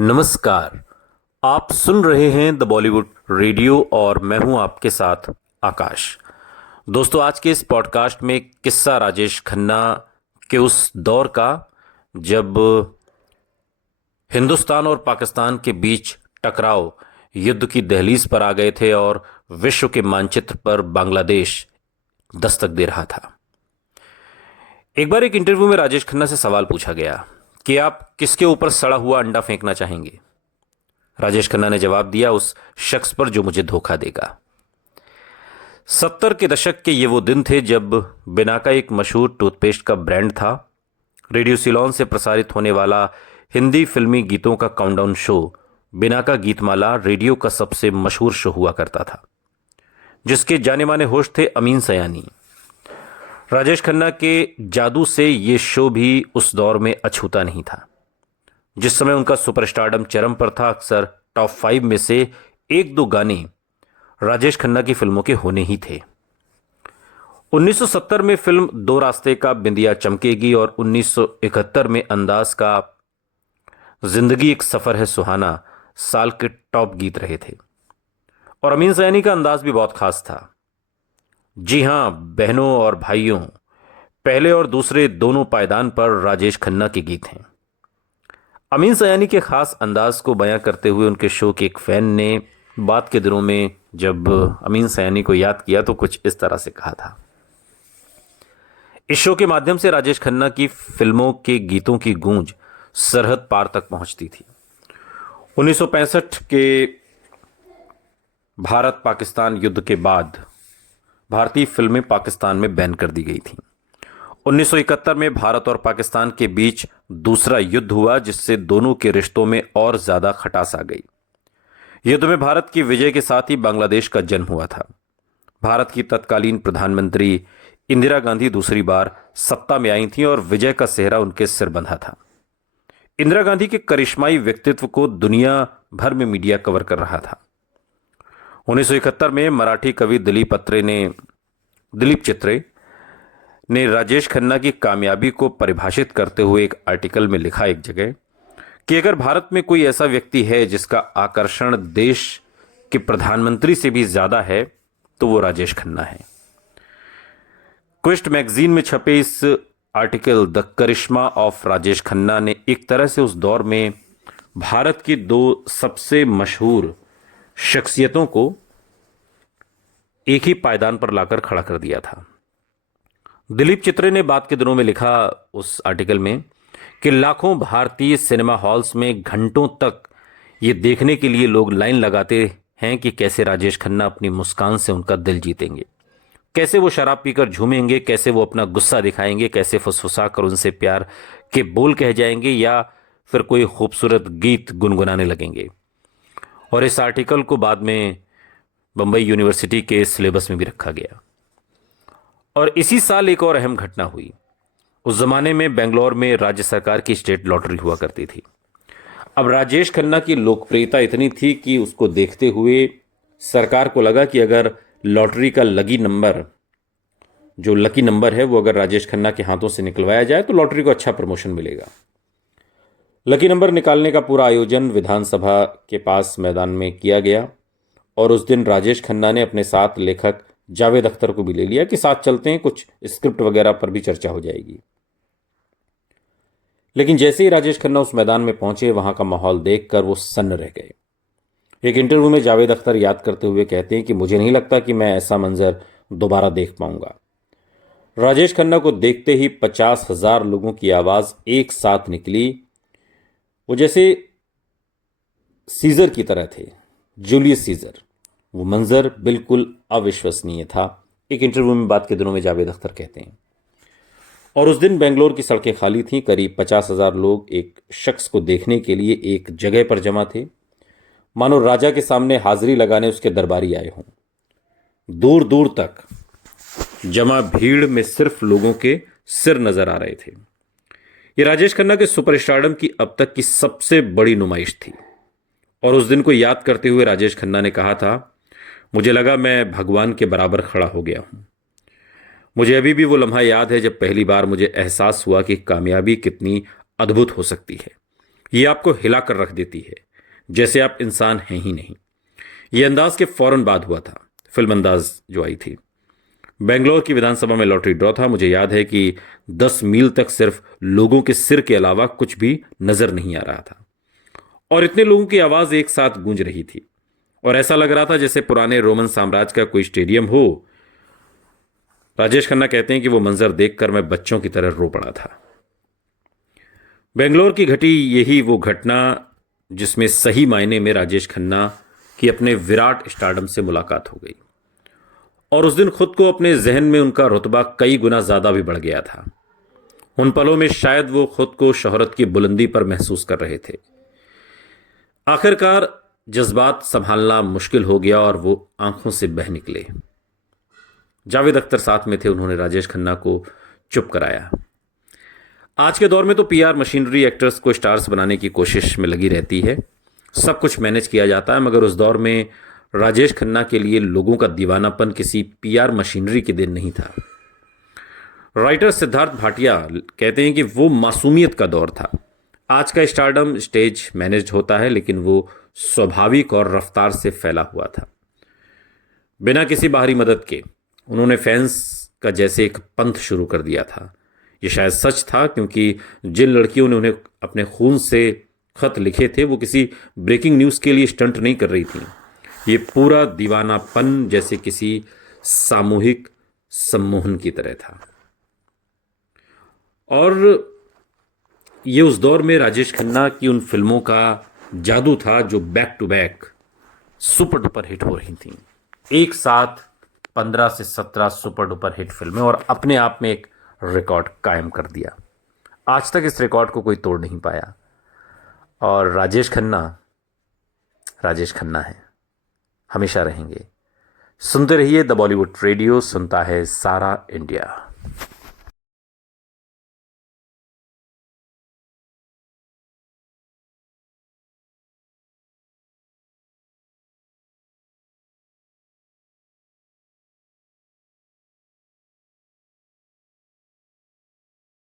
नमस्कार। आप सुन रहे हैं द बॉलीवुड रेडियो और मैं हूं आपके साथ आकाश। दोस्तों, आज के इस पॉडकास्ट में किस्सा राजेश खन्ना के उस दौर का जब हिंदुस्तान और पाकिस्तान के बीच टकराव युद्ध की दहलीज पर आ गए थे और विश्व के मानचित्र पर बांग्लादेश दस्तक दे रहा था। एक बार एक इंटरव्यू में राजेश खन्ना से सवाल पूछा गया कि आप किसके ऊपर सड़ा हुआ अंडा फेंकना चाहेंगे। राजेश खन्ना ने जवाब दिया, उस शख्स पर जो मुझे धोखा देगा। 70 के दशक के ये वो दिन थे जब बिनाका एक मशहूर टूथपेस्ट का ब्रांड था। रेडियो सिलोन से प्रसारित होने वाला हिंदी फिल्मी गीतों का countdown show Binaca Geetmala radio का सबसे मशहूर शो हुआ करता था, जिसके जाने माने होस्ट थे अमीन सयानी। राजेश खन्ना के जादू से ये शो भी उस दौर में अछूता नहीं था। जिस समय उनका सुपरस्टारडम चरम पर था, अक्सर टॉप 5 में से एक दो गाने राजेश खन्ना की फिल्मों के होने ही थे। 1970 में फिल्म दो रास्ते का बिंदिया चमकेगी और 1971 में अंदाज का जिंदगी एक सफर है सुहाना साल के टॉप गीत रहे थे। और अमीन सयानी का अंदाज भी बहुत खास था। जी हां बहनों और भाइयों, पहले और दूसरे दोनों पायदान पर राजेश खन्ना के गीत हैं। अमीन सयानी के खास अंदाज को बयां करते हुए उनके शो के एक फैन ने बात के दिनों में जब अमीन सयानी को याद किया तो कुछ इस तरह से कहा था। इस शो के माध्यम से राजेश खन्ना की फिल्मों के गीतों की गूंज सरहद पार तक पहुंचती थी। 1965 के भारत पाकिस्तान युद्ध के बाद भारतीय फिल्में पाकिस्तान में बैन कर दी गई थीं। 1971 में भारत और पाकिस्तान के बीच दूसरा युद्ध हुआ, जिससे दोनों के रिश्तों में और ज्यादा खटास आ गई। युद्ध में भारत की विजय के साथ ही बांग्लादेश का जन्म हुआ था। भारत की तत्कालीन प्रधानमंत्री इंदिरा गांधी दूसरी बार सत्ता में आई थीं और विजय का सेहरा उनके सिर बंधा था। इंदिरा गांधी के करिश्माई व्यक्तित्व को दुनिया भर में मीडिया कवर कर रहा था। 1971 में मराठी कवि दिलीप चित्रे ने राजेश खन्ना की कामयाबी को परिभाषित करते हुए एक आर्टिकल में लिखा एक जगह कि अगर भारत में कोई ऐसा व्यक्ति है जिसका आकर्षण देश के प्रधानमंत्री से भी ज्यादा है तो वो राजेश खन्ना है। क्विस्ट मैगजीन में छपे इस article the charisma of Rajesh Khanna ने एक तरह से उस दौर में भारत की दो सबसे मशहूर शख्सियतों को एक ही पायदान पर लाकर खड़ा कर दिया था। दिलीप चित्रे ने बात के दिनों में लिखा उस आर्टिकल में कि लाखों भारतीय सिनेमा हॉल्स में घंटों तक ये देखने के लिए लोग लाइन लगाते हैं कि कैसे राजेश खन्ना अपनी मुस्कान से उनका दिल जीतेंगे, कैसे वो शराब पीकर झूमेंगे, कैसे वो अपना गुस्सा दिखाएंगे, कैसे फुसफुसा कर उनसे प्यार के बोल कह जाएंगे या फिर कोई खूबसूरत गीत गुनगुनाने लगेंगे। और इस आर्टिकल को बाद में बंबई यूनिवर्सिटी के सिलेबस में भी रखा गया। और इसी साल एक और अहम घटना हुई। उस जमाने में बेंगलोर में राज्य सरकार की स्टेट लॉटरी हुआ करती थी। अब राजेश खन्ना की लोकप्रियता इतनी थी कि उसको देखते हुए सरकार को लगा कि अगर लॉटरी का लकी नंबर है वो अगर राजेश खन्ना के हाथों से निकलवाया जाए तो लॉटरी को अच्छा प्रमोशन मिलेगा। लकी नंबर निकालने का पूरा आयोजन विधानसभा के पास मैदान में किया गया और उस दिन राजेश खन्ना ने अपने साथ लेखक जावेद अख्तर को भी ले लिया कि साथ चलते हैं, कुछ स्क्रिप्ट वगैरह पर भी चर्चा हो जाएगी। लेकिन जैसे ही राजेश खन्ना उस मैदान में पहुंचे, वहां का माहौल देखकर वो सन्न रह गए। एक इंटरव्यू में जावेद अख्तर याद करते हुए कहते हैं कि मुझे नहीं लगता कि मैं ऐसा मंजर दोबारा देख पाऊंगा। राजेश खन्ना को देखते ही 50,000 लोगों की आवाज एक साथ निकली। वो जैसे सीजर की तरह थे, जूलियस सीजर। वो मंजर बिल्कुल अविश्वसनीय था, एक इंटरव्यू में बात के दिनों में जावेद अख्तर कहते हैं। और उस दिन बेंगलोर की सड़कें खाली थीं। करीब 50,000 लोग एक शख्स को देखने के लिए एक जगह पर जमा थे, मानो राजा के सामने हाजिरी लगाने उसके दरबारी आए हों। दूर दूर तक जमा भीड़ में सिर्फ लोगों के सिर नजर आ रहे थे। ये राजेश खन्ना के सुपरस्टारडम की अब तक की सबसे बड़ी नुमाइश थी। और उस दिन को याद करते हुए राजेश खन्ना ने कहा था, मुझे लगा मैं भगवान के बराबर खड़ा हो गया हूं। मुझे अभी भी वो लम्हा याद है जब पहली बार मुझे एहसास हुआ कि कामयाबी कितनी अद्भुत हो सकती है। ये आपको हिलाकर रख देती है, जैसे आप इंसान हैं ही नहीं। ये अंदाज के फौरन बाद हुआ था, फिल्म अंदाज जो आई थी। बेंगलोर की विधानसभा में लॉटरी ड्रॉ था। मुझे याद है कि 10 मील तक सिर्फ लोगों के सिर के अलावा कुछ भी नजर नहीं आ रहा था, और इतने लोगों की आवाज एक साथ गूंज रही थी, और ऐसा लग रहा था जैसे पुराने रोमन साम्राज्य का कोई स्टेडियम हो। राजेश खन्ना कहते हैं कि वो मंजर देखकर मैं बच्चों की तरह रो पड़ा था। बेंगलोर की घटी यही वो घटना जिसमें सही मायने में राजेश खन्ना की अपने विराट स्टारडम से मुलाकात हो गई, और उस दिन खुद को अपने जहन में उनका रुतबा कई गुना ज्यादा भी बढ़ गया था। उन पलों में शायद वो खुद को शोहरत की बुलंदी पर महसूस कर रहे थे। आखिरकार जज्बात संभालना मुश्किल हो गया और वो आंखों से बह निकले। जावेद अख्तर साथ में थे, उन्होंने राजेश खन्ना को चुप कराया। आज के दौर में तो पीआर मशीनरी एक्टर्स को स्टार्स बनाने की कोशिश में लगी रहती है, सब कुछ मैनेज किया जाता है, मगर उस दौर में राजेश खन्ना के लिए लोगों का दीवानापन किसी पीआर मशीनरी के दिन नहीं था। राइटर सिद्धार्थ भाटिया कहते हैं कि वो मासूमियत का दौर था। आज का स्टारडम स्टेज मैनेज होता है, लेकिन वो स्वाभाविक और रफ्तार से फैला हुआ था, बिना किसी बाहरी मदद के। उन्होंने फैंस का जैसे एक पंथ शुरू कर दिया था। ये शायद सच था, क्योंकि जिन लड़कियों ने उन्हें अपने खून से खत लिखे थे वो किसी ब्रेकिंग न्यूज़ के लिए स्टंट नहीं कर रही थी। ये पूरा दीवानापन जैसे किसी सामूहिक सम्मोहन की तरह था। और ये उस दौर में राजेश खन्ना की उन फिल्मों का जादू था जो back to back super duper hit हो रही थी। एक साथ 15 से 17 सुपर डुपर हिट फिल्में, और अपने आप में एक रिकॉर्ड कायम कर दिया। आज तक इस रिकॉर्ड को कोई तोड़ नहीं पाया, और राजेश खन्ना है, हमेशा रहेंगे। सुनते रहिए द बॉलीवुड रेडियो, सुनता है सारा इंडिया।